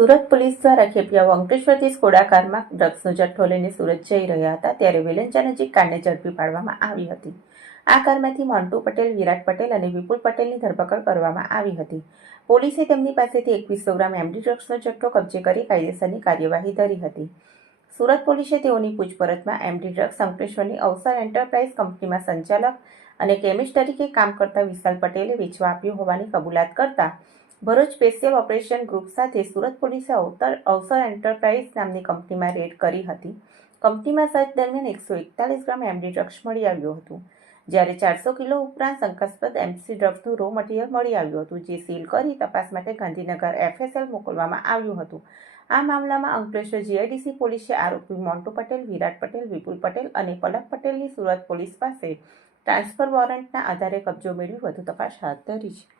Surat police દ્વારા ખેપિયાઓ અંકલેશ્વરથી Skoda કારમાં ડ્રગ્સનો જથ્થો લઈને સુરત જઈ રહ્યા હતા ત્યારે વેલંચા નજીક કારને ઝડપી પાડવામાં આવી હતી. આ કારમાંથી મોન્ટુ પટેલ, વિરાટ પટેલ અને વિપુલ પટેલની ધરપકડ કરવામાં આવી હતી. પોલીસે તેમની પાસેથી 2100 ગ્રામ એમડી ડ્રગ્સનો જથ્થો કબજે કરી કાયદેસરની કાર્યવાહી ધરી હતી. સુરત પોલીસે તેઓની પૂછપરછમાં એમડી ડ્રગ્સ અંકલેશ્વરની અવસર એન્ટરપ્રાઇઝ કંપનીમાં સંચાલક અને કેમિસ્ટ તરીકે કામ કરતા વિશાલ પટેલે વેચવા આપ્યું હોવાની કબૂલાત કરતા ભરૂચ સ્પેશિયલ ઓપરેશન ગ્રુપ સાથે સુરત પોલીસે અવસર એન્ટરપ્રાઇઝ નામની કંપનીમાં રેડ કરી હતી. કંપનીમાં સર્ચ દરમિયાન 141 ગ્રામ એમડી ડ્રગ્સ મળી આવ્યું હતું, જ્યારે 400 કિલો ઉપરાંત શંકાસ્પદ એમસી ડ્રગ્સનું રો મટીરિયલ મળી આવ્યું હતું, જે સીલ કરી તપાસ માટે ગાંધીનગર FSL મોકલવામાં આવ્યું હતું. આ મામલામાં અંકલેશ્વર GIDC પોલીસે આરોપી મોન્ટુ પટેલ, વિરાટ પટેલ, વિપુલ પટેલ અને પલક પટેલની સુરત પોલીસ પાસે ટ્રાન્સફર વોરંટના આધારે કબજો મેળવી વધુ તપાસ હાથ ધરી છે.